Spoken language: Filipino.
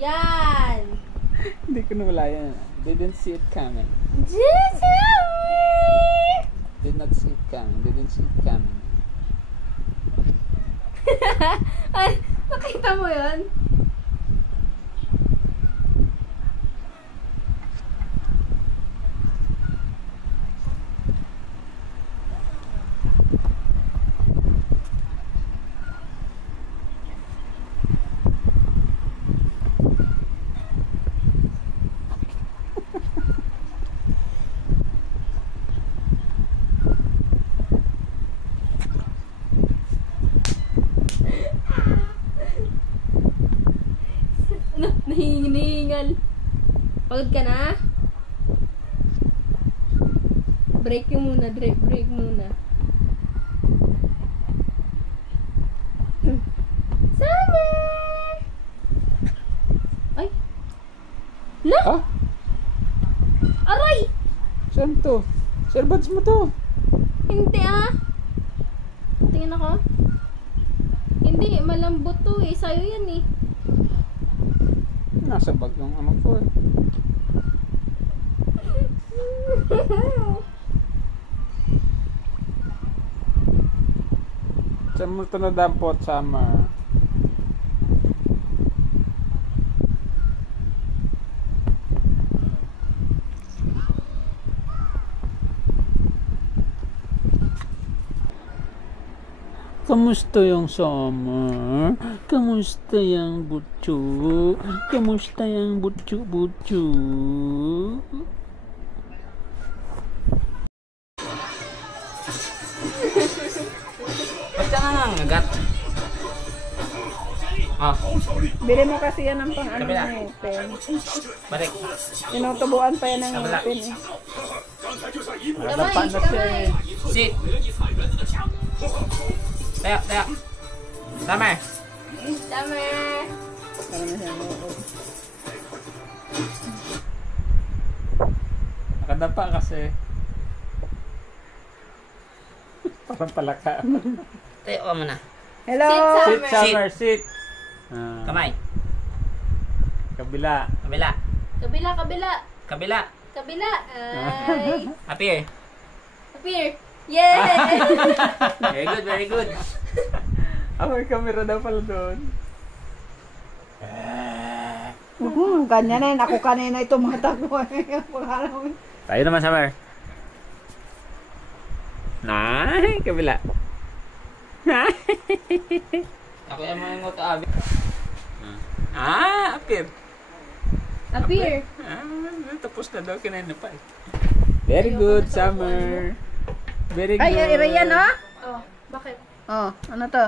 Yan! Hindi ko nawala yan. Didn't see it coming. Did not see it coming. Didn't see it coming. Ay, nakita mo yun? Nahingal. Pagod ka na? Break yung muna, break muna. Summer! Ay! La! Ah? Aray! Saan to? Servants mo to? Hindi ah! Tingnan ako. Hindi, malambot to eh. Sa'yo yan eh. Nasa bag ng ano ko eh. Saan mo ito nadampot, Summer? Kamusta yung Summer? Kamusta yung butyo? Kamusta yung butyo? Ba't ka nga ngagat? Ah, Bili mo kasi yan ng pang ano Kabila. ng pen. balik. Tinutubuan pa yan ng Kabila. pen eh. Nadapan na siya eh. Sit. Tayo. Summer. Summer! Para na siya oo. Nakadapa kasi. Parang palaka. Tayo ka muna. Hello! Sit, Summer, sit. Kamay. Kabila. Kabila. Kabila! Ay! Appear. Appear! Yay! Very good. May camera daw pala doon. Ganyan na yun. Ako kanina ito matakbo. Tayo naman, Summer. Kabila. Ako yung mga ngot abi. Appear. Appear! Tapos na daw, kinain na pa eh. Very good, Summer. Very good. Ay, ira yan oh. Oh, bakit? Oh, ano to?